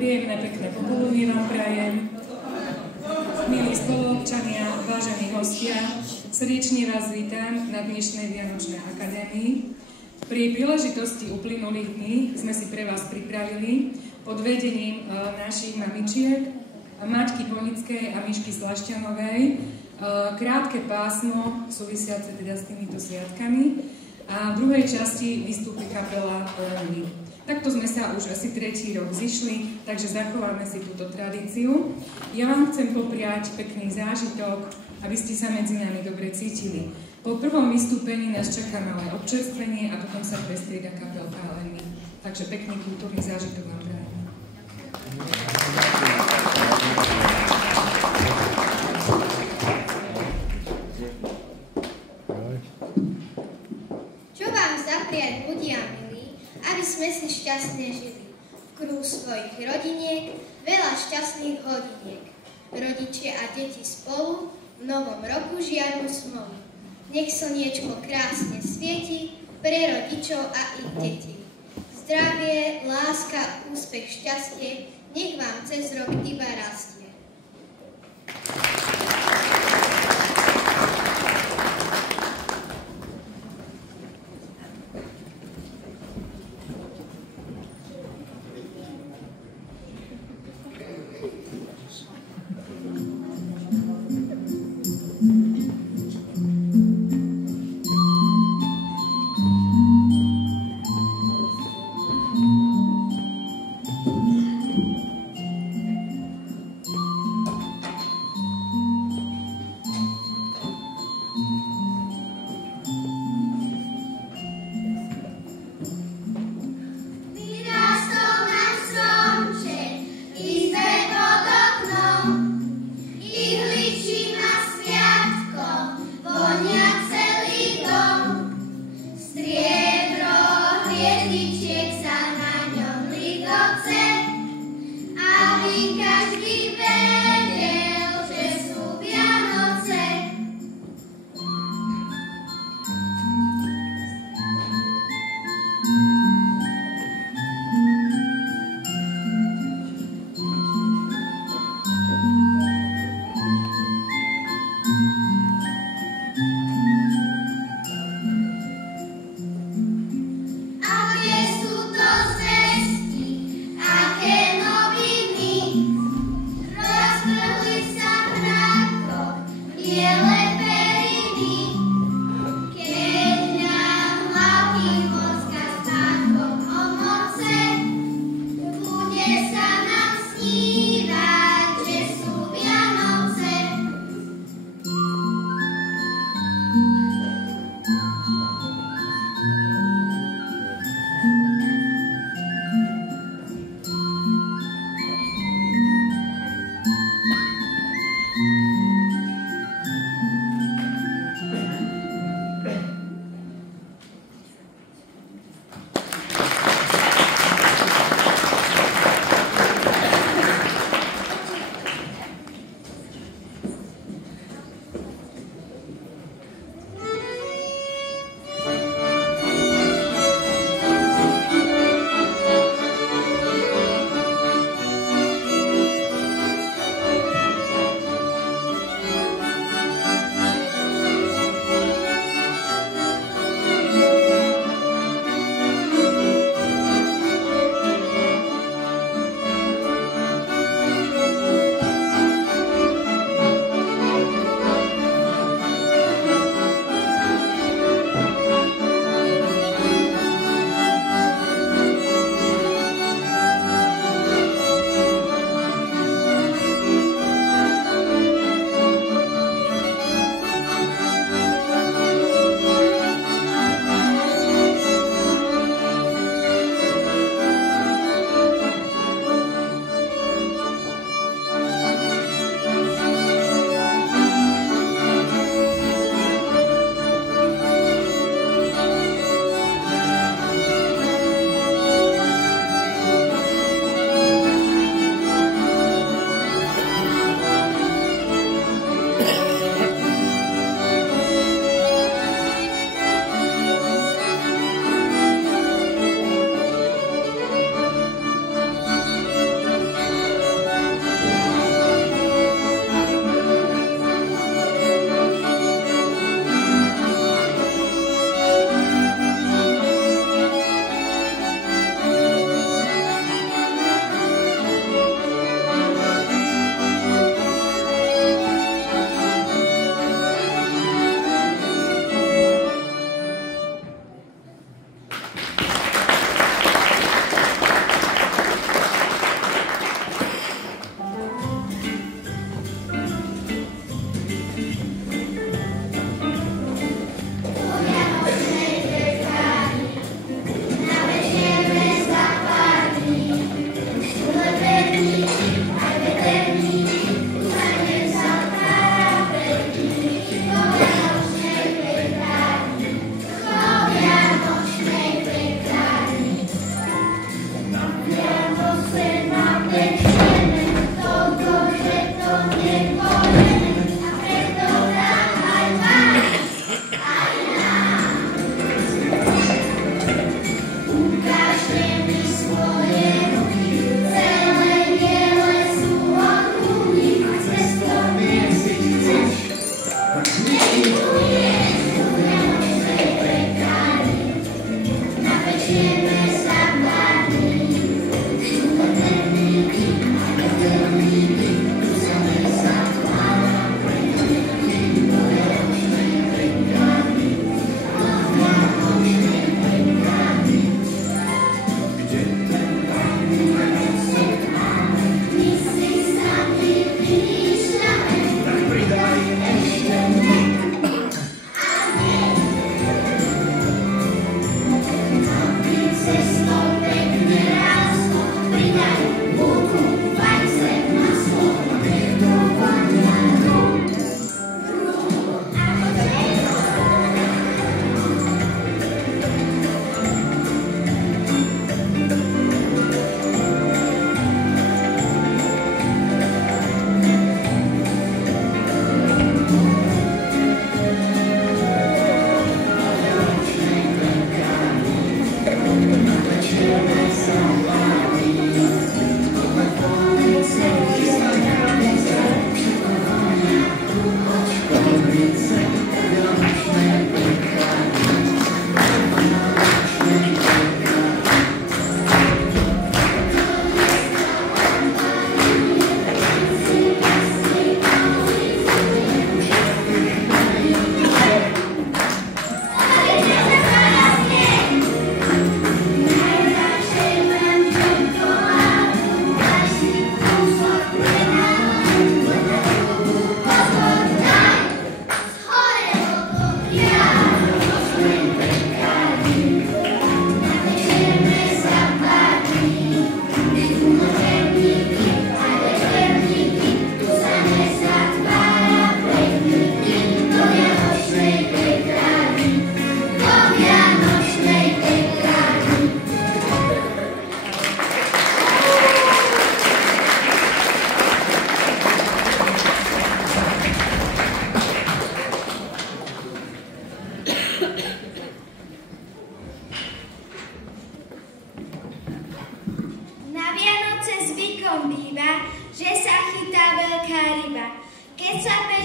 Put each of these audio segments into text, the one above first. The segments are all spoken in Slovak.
Príjemné, pekné popoludnie vám prajem. Milí spoluobčania, vážení hostia, srdečne vás vítam na dnešnej Vianočnej akadémii. Pri príležitosti uplynulých dní sme si pre vás pripravili pod vedením našich mamičiek, Maťky Ponickej a Mišky Slašťanovej, krátke pásmo súvisiace teda s týmito sviatkami a v druhej časti vystúpi kapela Lenvy. Takto sme sa už asi 3. rok zišli, takže zachováme si túto tradíciu. Ja vám chcem popriať pekný zážitok, aby ste sa medzi nami dobre cítili. Po prvom vystúpení nás čaká malé občerstvenie a potom sa prestrieda kapelka Lenvy. Takže pekný kultúrny zážitok vám prajem. Čo vám zapriať, ľudia milí, aby sme si šťastne žili. V kruhu svojich rodiniek, veľa šťastných hodiniek. Rodičia a deti spolu v novom roku žiadnu smolu. Nech slniečko krásne svieti pre rodičov a ich deti. Zdravie, láska, úspech, šťastie, nech vám cez rok iba rastie.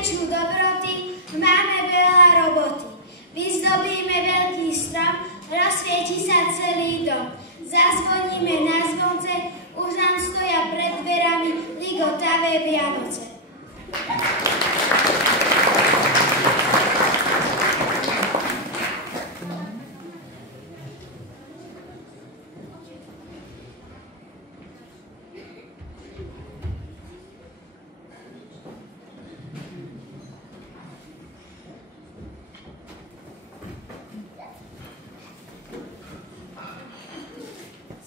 väčšiu dobroty, máme veľa roboty. Vyzdobíme veľký strom, rozsvieti sa celý dom. Zazvoníme na zvonce, už nám stoja pred dverami ligotavé Vianoce.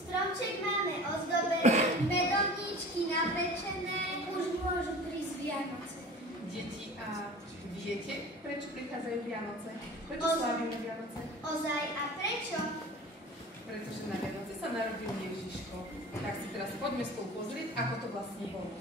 Stromček máme ozdobený, medovníčky napečené, už môžu prísť Vianoce. Deti, a viete, prečo prichádzajú Vianoce? Prečo slávime Vianoce? Ozaj, a prečo? Pretože na Vianoce sa narodil Ježiško. Tak si teraz poďme spolu pozrieť, ako to vlastne bolo.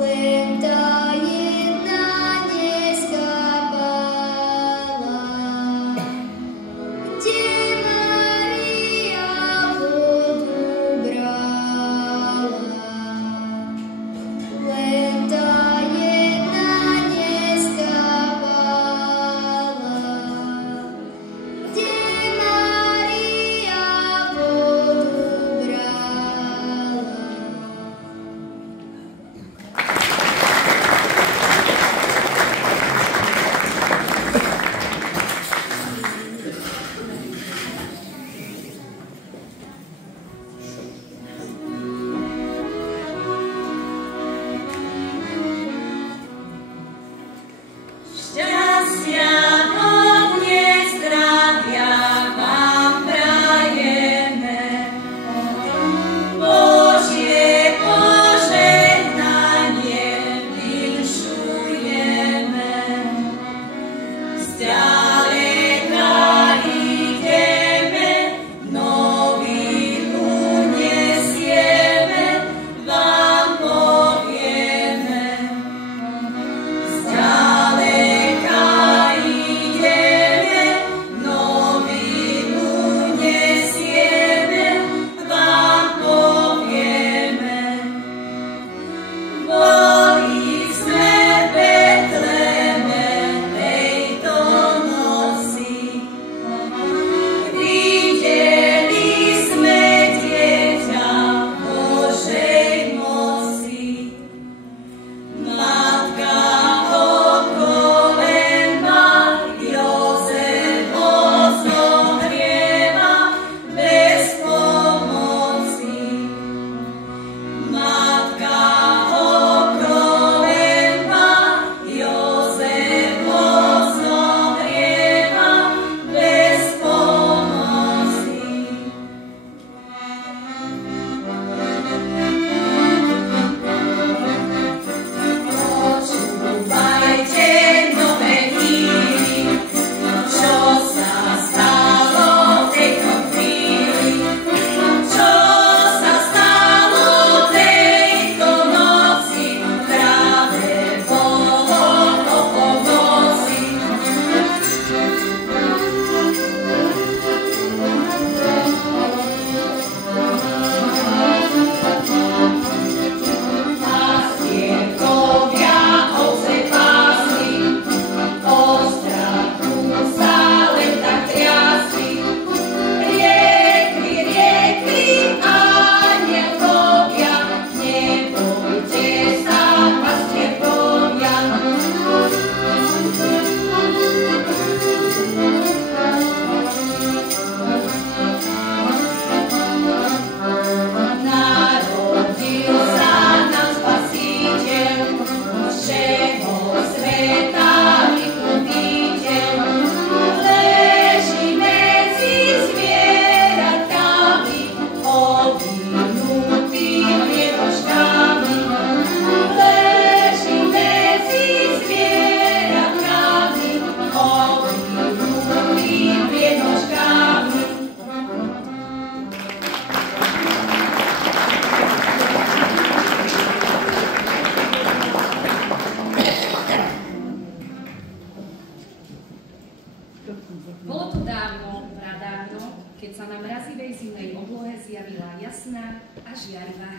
Len tá jedna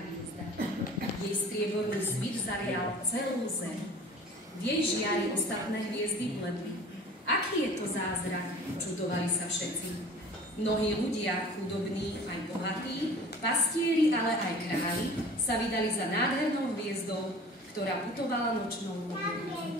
hviezda. Jej strieborný svit zarial celú zem. V jej žiari ostatné hviezdy bledli. Aký je to zázrak? Čudovali sa všetci. Mnohí ľudia, chudobní aj bohatí, pastieri, ale aj králi, sa vydali za nádhernou hviezdou, ktorá putovala nočnou lúkou.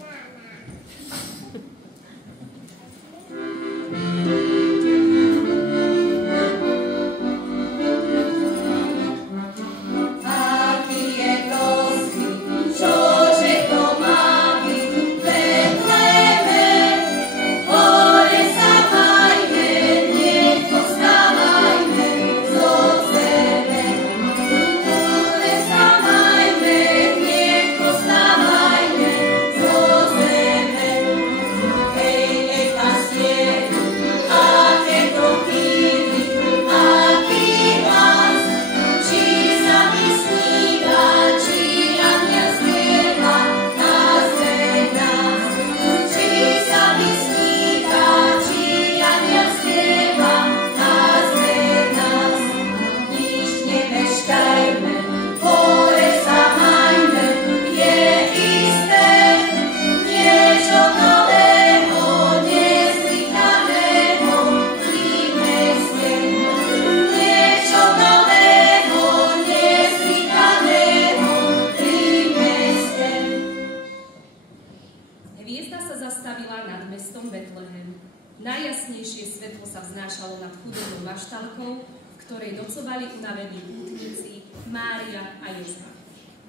Najjasnejšie svetlo sa vznášalo nad chudobnou maštalkou, v ktorej nocovali unavení pútnici Mária a Jozef.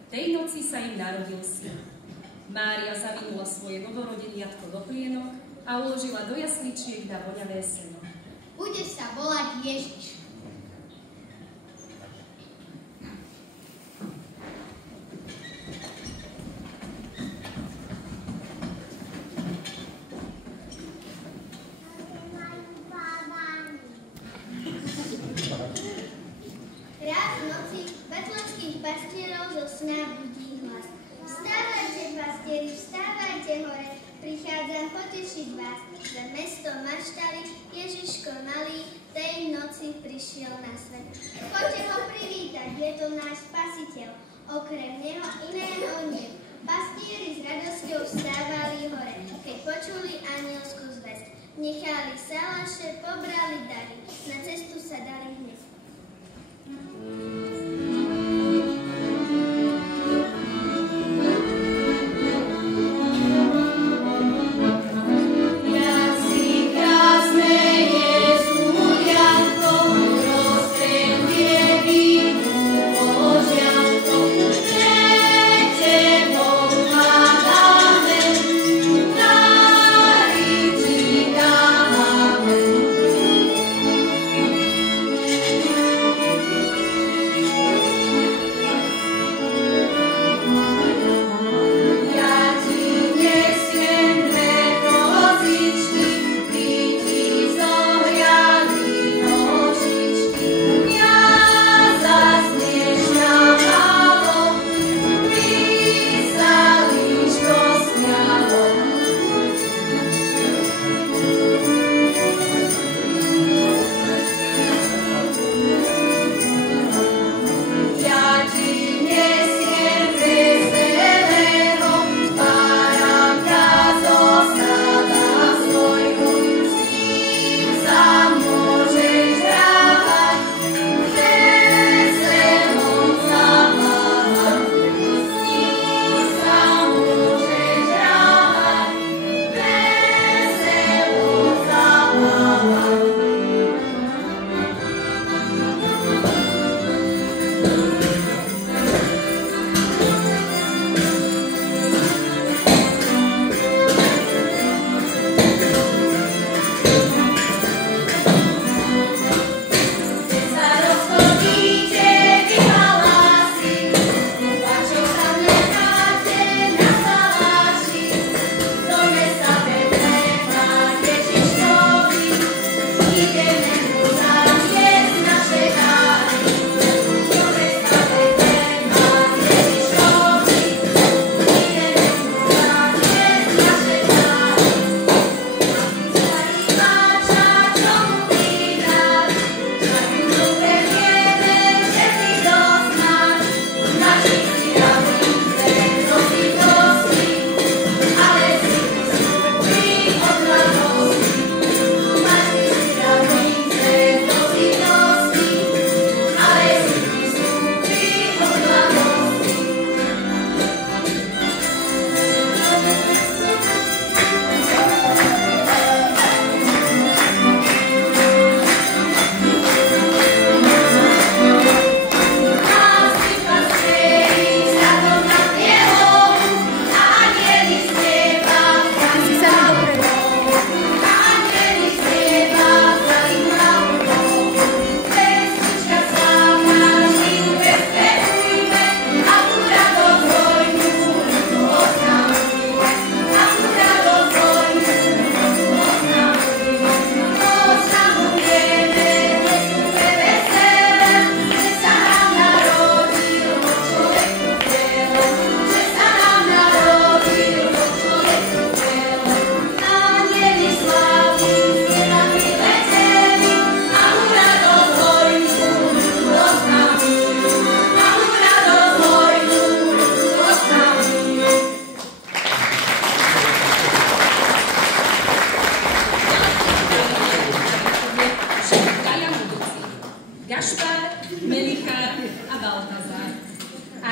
Tej noci sa im narodil syn. Mária zavinula svoje novorodeniatko do plienok a uložila do jasličiek na voňavé seno. Bude sa volať Ježiš. Raz v noci betlehemských pastierov zo sna budí hlas. Vstávajte, pastieri, vstávajte hore, prichádzam potešiť vás, že mesto maštali Ježiško malý tej noci prišiel na svet. Poďte ho privítať, je to náš spasiteľ, okrem neho iného nie. Pastieri s radosťou vstávali hore, keď počuli anielskú zvesť. Nechali salaše, pobrali dary, na cestu sa dali hneď.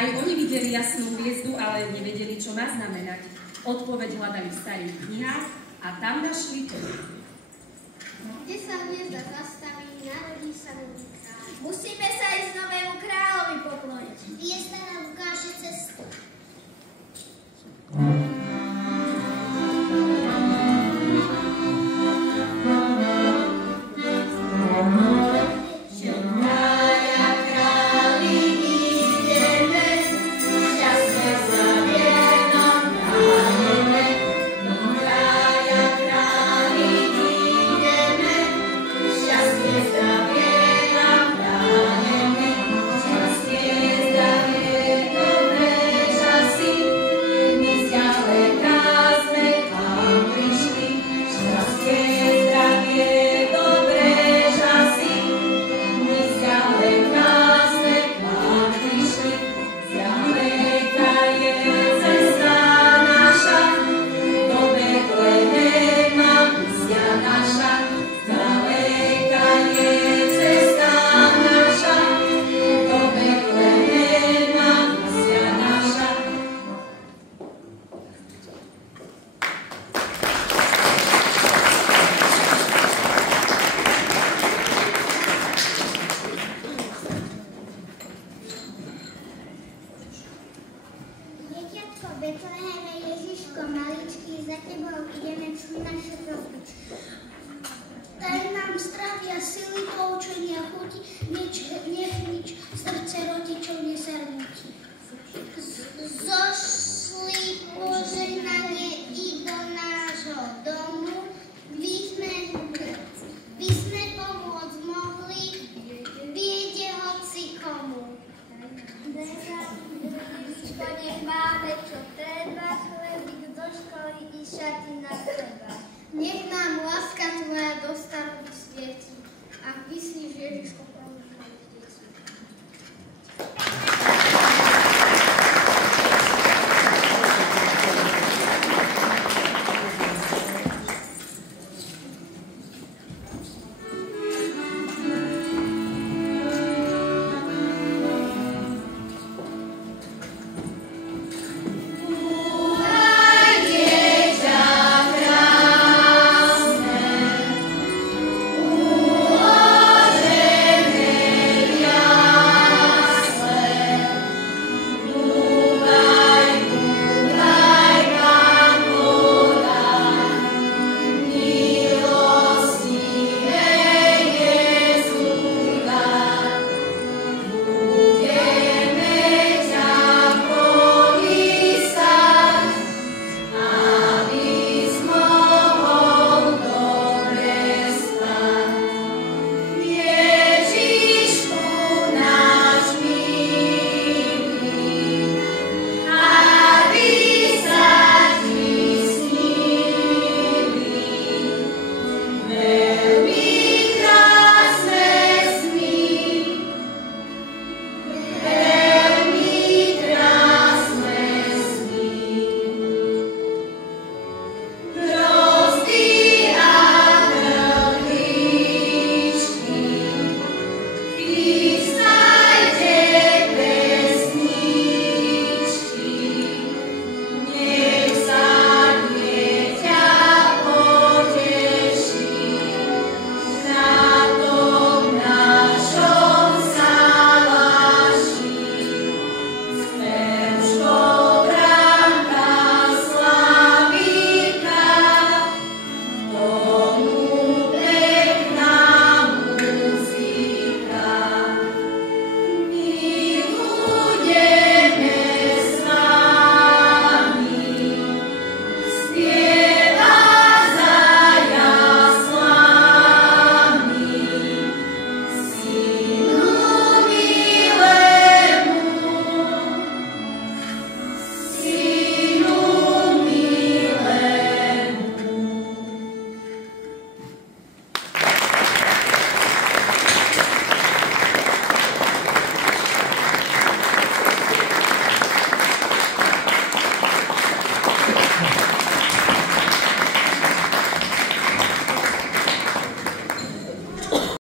Aj oni videli jasnú hviezdu, ale nevedeli, čo má znamenať. Odpoveď hľadali v starých knihách a tam našli to. Kde sa hviezda zastaví, narodí sa nový kráľ. Musíme sa ísť novému kráľovi pokloniť. Hviezda nám ukáže cestu. Nech nám láska tvoja do staroby svieti. Ak myslíš, Ježiško,